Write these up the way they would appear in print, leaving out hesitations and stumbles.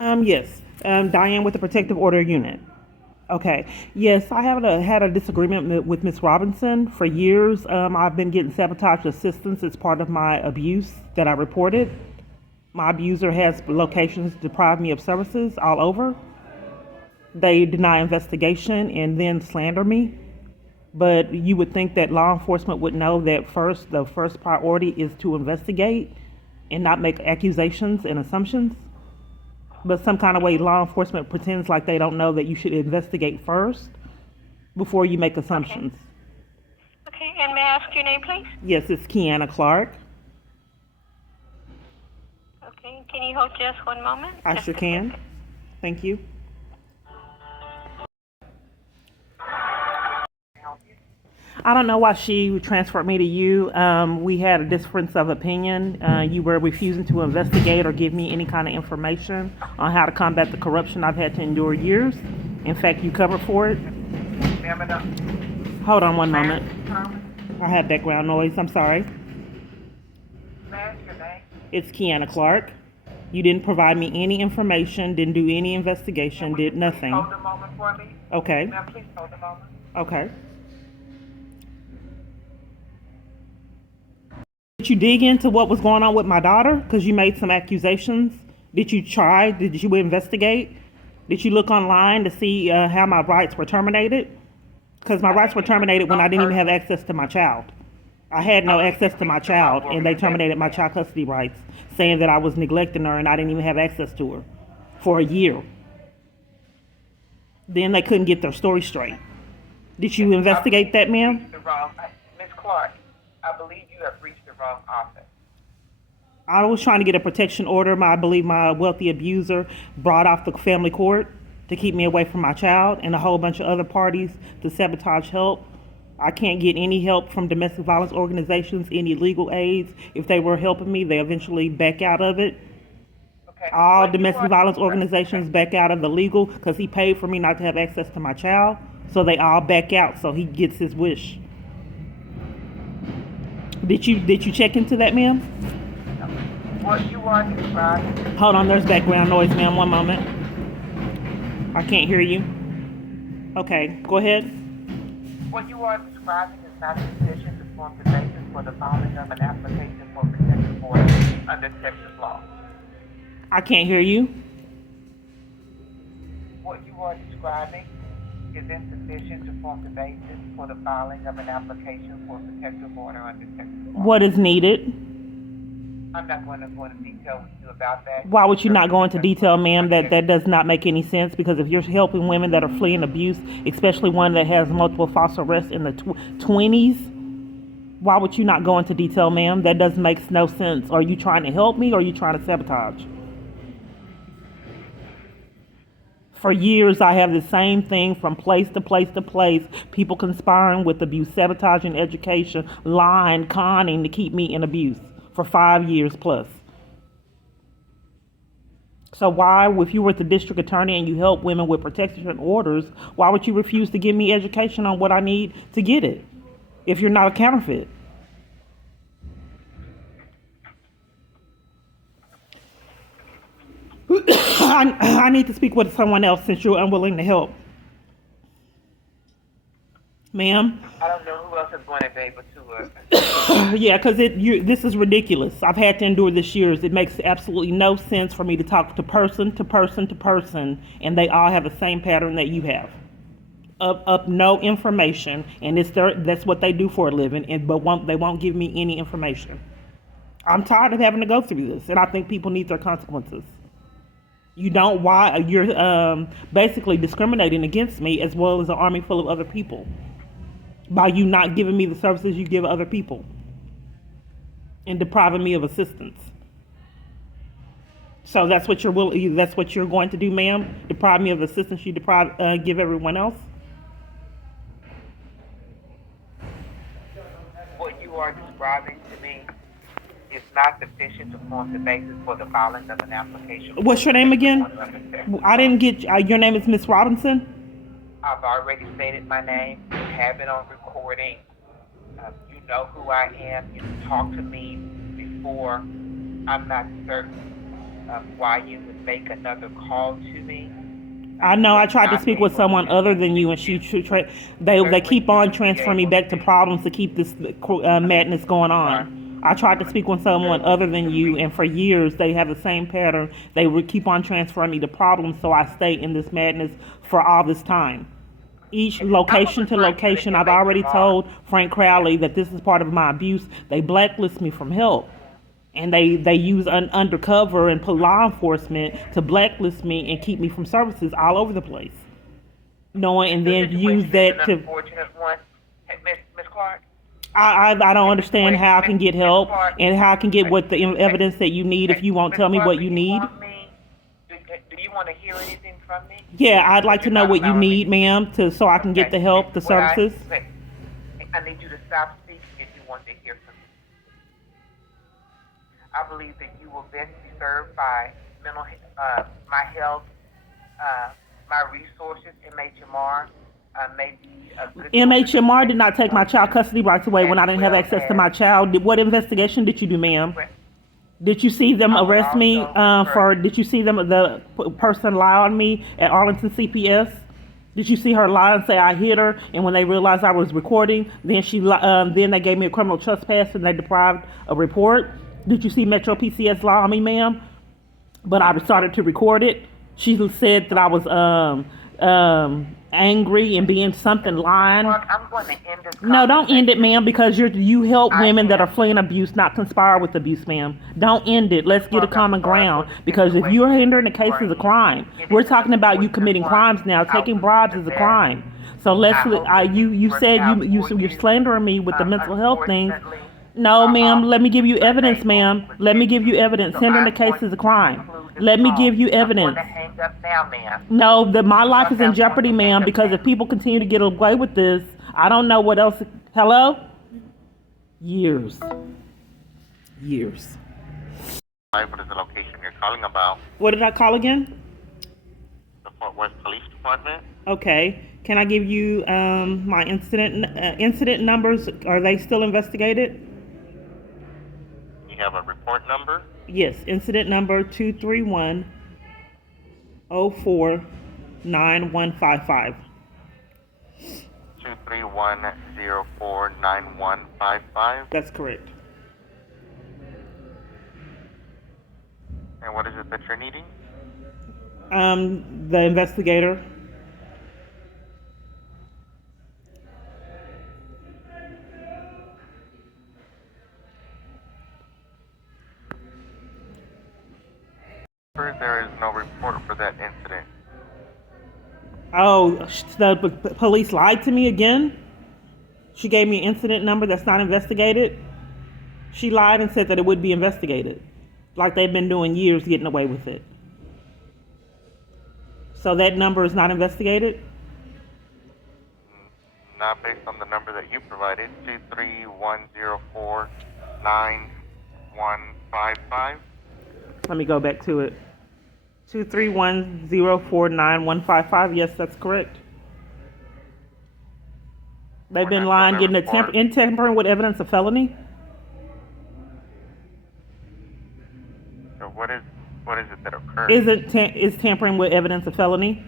Yes. Diane with the Protective Order Unit. Okay. Yes, I have had a disagreement with Miss Robinson for years. I've been getting sabotage assistance as part of my abuse that I reported. My abuser has locations to deprive me of services all over. They deny investigation and then slander me. But you would think that law enforcement would know that the first priority is to investigate and not make accusations and assumptions. But some kind of way, law enforcement pretends like they don't know that you should investigate first before you make Okay. assumptions. Okay, and may I ask your name, please? Yes, it's Kiana Clark. Okay, can you hold just one moment? I Just sure a can. second. Thank you. I don't know why she transferred me to you. We had a difference of opinion. You were refusing to investigate or give me any kind of information on how to combat the corruption I've had to endure years. In fact, you covered for it. Hold on one moment. I have background noise. I'm sorry. It's Kiana Clark. You didn't provide me any information, didn't do any investigation, did nothing. Hold a moment for me. Okay. Ma'am, please hold a moment. Okay. Did you dig into what was going on with my daughter? Because you made some accusations. Did you try? Did you investigate? Did you look online to see how my rights were terminated? Because my rights were terminated when I didn't even have access to my child. I had no access to my child, and they terminated my child custody rights, saying that I was neglecting her and I didn't even have access to her for a year. Then they couldn't get their story straight. Did you investigate that, ma'am? Miss Clark, I believe you have reached the wrong office. I was trying to get a protection order. I believe my wealthy abuser brought off the family court to keep me away from my child and a whole bunch of other parties to sabotage help. I can't get any help from domestic violence organizations, any legal aids. If they were helping me, they eventually back out of it. Okay. All What you domestic are- violence organizations back out of the legal because he paid for me not to have access to my child. So they all back out so he gets his wish. Did you check into that, ma'am? What you are describing, Hold on, there's background noise, ma'am. One moment. I can't hear you. Okay, go ahead. what you are describing is not sufficient to form the basis for the filing of an application for protective order under Texas law. I can't hear you. What you are describing is insufficient to form the basis for the filing of an application for protective order under Texas law. What is needed? I'm not going to go into detail with you about that. Why would you not go into detail, ma'am? That does not make any sense because if you're helping women that are fleeing abuse, especially one that has multiple false arrests in the 20s, why would you not go into detail, ma'am? That does make no sense. Are you trying to help me or are you trying to sabotage? For years, I have the same thing from place to place to place. People conspiring with abuse, sabotaging education, lying, conning to keep me in abuse for 5 years plus. So why, if you were the district attorney and you help women with protection orders, why would you refuse to give me education on what I need to get it if you're not a counterfeit? I need to speak with someone else since you're unwilling to help. Ma'am? I don't know who else is going to be able to. Yeah, because this is ridiculous. I've had to endure this years. It makes absolutely no sense for me to talk to person to person to person, and they all have the same pattern that you have. Up no information, and that's what they do for a living, they won't give me any information. I'm tired of having to go through this, and I think people need their consequences. You don't, why, you're basically discriminating against me as well as an army full of other people by you not giving me the services you give other people and depriving me of assistance. So that's what that's what you're going to do, ma'am? Deprive me of assistance you give everyone else? What you are describing to me is not sufficient to form the basis for the filing of an application. What's your name again? I didn't get, your name is Miss Robinson? I've already stated my name. You have it on recording. You know who I am. You've talked to me before. I'm not certain why you would make another call to me. I know I tried to Not speak with able someone to- other than you, and they keep on transferring me back to problems to keep this madness going on. I tried to speak with someone other than you, and for years they have the same pattern. They would keep on transferring me to problems, so I stay in this madness for all this time. Each location to location, I've already told Frank Crowley that this is part of my abuse. They blacklist me from help. And they use undercover and law enforcement to blacklist me and keep me from services all over the place. Knowing and then use that to. Unfortunate one, Miss Clark. I don't understand how I can get help and how I can get what the evidence that you need if you won't tell me what you need. Do you want to hear anything from me? Yeah, I'd like to know what you need, ma'am, so I can get the help, the services. I need you to stop speaking if you want to hear from me. I believe that you will best be served by my health, my resources, MHMR, maybe a good... MHMR did not take my child custody rights away when I didn't have access to my child. What investigation did you do, ma'am? Did you see them arrest me did you see the person lie on me at Arlington CPS? Did you see her lie and say I hit her, and when they realized I was recording, then then they gave me a criminal trespass and they deprived a report? Did you see Metro PCS lie on me, ma'am? But I started to record it. She said that I was angry and being something lying. Mark, I'm going to end this No, don't end it, conversation. ma'am, because you help women that are fleeing abuse, not conspire with abuse, ma'am. Don't end it. Let's get a common ground, because if you're hindering the case, it's a crime. We're talking about you committing crimes now. Taking bribes is a crime. So you said you're slandering me with the mental health things. No, ma'am, let me give you evidence, ma'am. Let me give you evidence. Hindering the case is a crime. Let me give you evidence. I'm going to hang up now, ma'am. No, my life is in jeopardy, ma'am, because if people continue to get away with this, I don't know what else. Hello? Years. What is the location you're calling about? What did I call again? The Fort Worth Police Department. Okay. Can I give you my incident numbers? Are they still investigated? You have a report number? Yes. Incident number 231049155. 231049155. That's correct. And what is it that you're needing? The investigator. There is no report for that incident. Oh, the police lied to me again? She gave me an incident number that's not investigated? She lied and said that it would be investigated. Like they've been doing years getting away with it. So that number is not investigated? Not based on the number that you provided, 231049155. Let me go back to it. 231049155. Yes, that's correct. They've been lying, getting tampering with evidence of felony. So what is it that occurred? Is tampering with evidence a felony?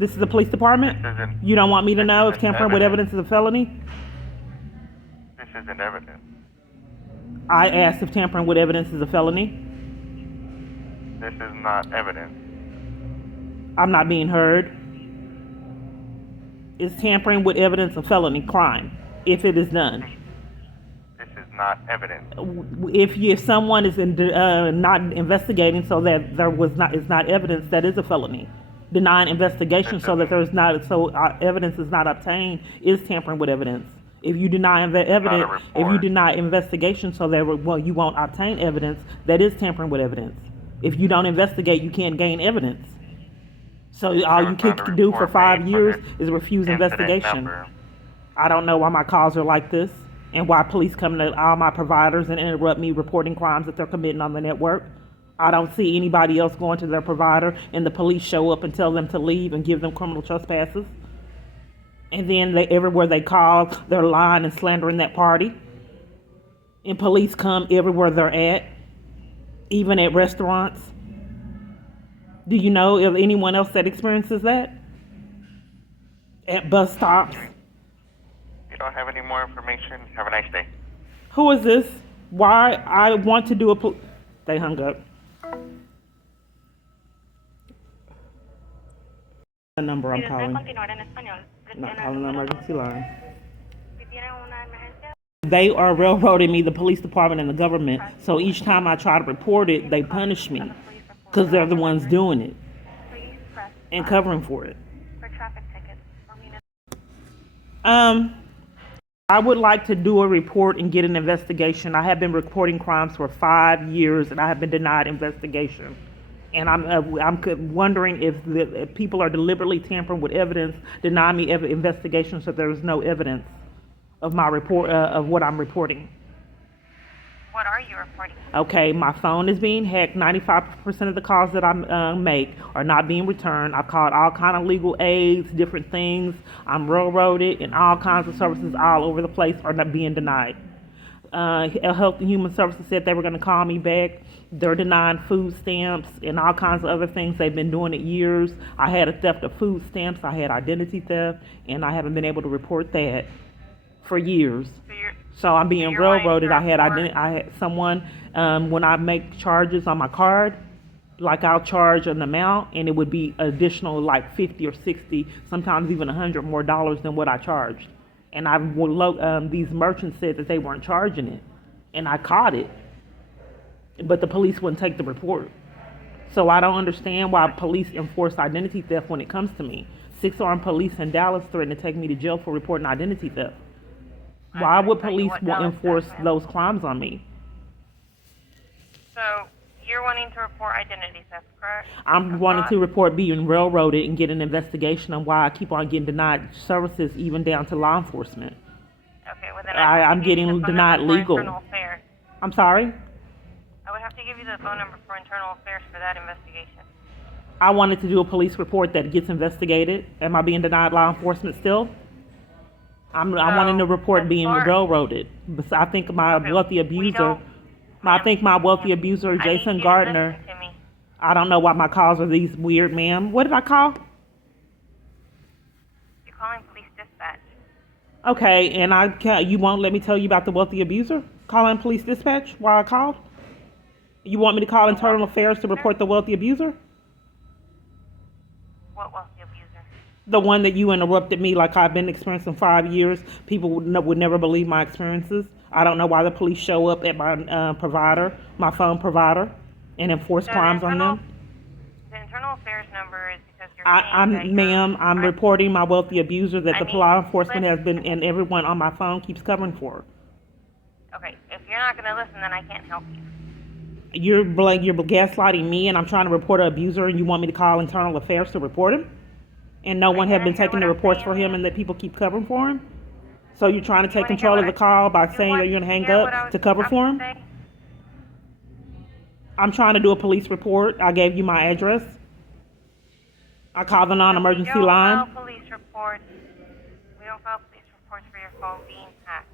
This is the police department? You don't want me to know if tampering with evidence is a felony? This isn't evidence. I asked if tampering with evidence is a felony. This is not evidence. I'm not being heard. Is tampering with evidence a felony crime if it is done? This is not evidence. If someone is not investigating so that is not evidence, that is a felony. Denying investigation so that evidence is not obtained is tampering with evidence. If you deny evidence, if you deny investigation so that you won't obtain evidence, that is tampering with evidence. If you don't investigate, you can't gain evidence. So all you can do for 5 years is refuse investigation. I don't know why my calls are like this and why police come to all my providers and interrupt me reporting crimes that they're committing on the network. I don't see anybody else going to their provider and the police show up and tell them to leave and give them criminal trespasses. And then everywhere they call, they're lying and slandering that party. And police come everywhere they're at, even at restaurants. Do you know of anyone else that experiences that? At bus stops? If you don't have any more information, have a nice day. Who is this? Why I want to do a they hung up. The number I'm Si desea calling. continuar en español, Not presione el calling an número emergency line. Si tiene una emergencia, They are railroading me, the police department and the government. So each time I try to report it, they punish me because they're the ones doing it please press and covering for it. for traffic tickets or municipal. I would like to do a report and get an investigation. I have been reporting crimes for 5 years and I have been denied investigation. And I'm wondering if people are deliberately tampering with evidence, deny me investigation so there is no evidence of my report, of what I'm reporting. What are you reporting? Okay, my phone is being hacked. 95% of the calls that I make are not being returned. I've called all kind of legal aids, different things. I'm railroaded, and all kinds of services all over the place are not being denied. Health and Human Services said they were going to call me back. They're denying food stamps and all kinds of other things. They've been doing it years. I had a theft of food stamps. I had identity theft, and I haven't been able to report that for years. So I'm being you're wanting to railroaded. I report- had someone, when I make charges on my card, like I'll charge an amount and it would be additional like 50 or 60, sometimes even $100 more than what I charged. And these merchants said that they weren't charging it, and I caught it, but the police wouldn't take the report. So I don't understand why police enforce identity theft when it comes to me. 6 armed police in Dallas threatened to take me to jail for reporting identity theft. Why would tell you police what Dallas enforce does, ma'am. those crimes on me? So you're wanting to report identity theft, correct? I'm wanting to report being railroaded and get an investigation on why I keep on getting denied services, even down to law enforcement. Okay, well then I'm have to give you getting the phone denied number for legal. Internal Affairs. I'm sorry? I would have to give you the phone number for Internal Affairs for that investigation. I wanted to do a police report that gets investigated. Am I being denied law enforcement still? I'm wanting to report as being far- railroaded. But I think my Okay, wealthy we abuser, don't- I think my wealthy abuser, I need Jason you to Gardner, listen to me. I don't know why my calls are these weird, ma'am. What did I call? You're calling police dispatch. Okay, and you won't let me tell you about the wealthy abuser? Calling police dispatch while I called? You want me to call internal affairs to report the wealthy abuser? What wealthy abuser? The one that you interrupted me like I've been experiencing 5 years. People would never believe my experiences. I don't know why the police show up at my provider, my phone provider, and enforce So crimes on them. The Internal Affairs number is because you're saying that you're- Ma'am, I'm reporting my wealthy abuser that I the need- law enforcement has been, and everyone on my phone keeps covering for. Okay, if you're not going to listen, then I can't help you. You're gaslighting me, and I'm trying to report an abuser, and you want me to call internal affairs to report him? And no one have been hear taking what the I'm reports for saying, him, and that people keep covering for him? So you're trying to take wanna hear control what of the I- call by you saying want that you're gonna to hang hear what I up was to cover about for to him? say? I'm trying to do a police report. I gave you my address. I called the non-emergency We don't line. file police reports. We don't file police reports for your phone being hacked.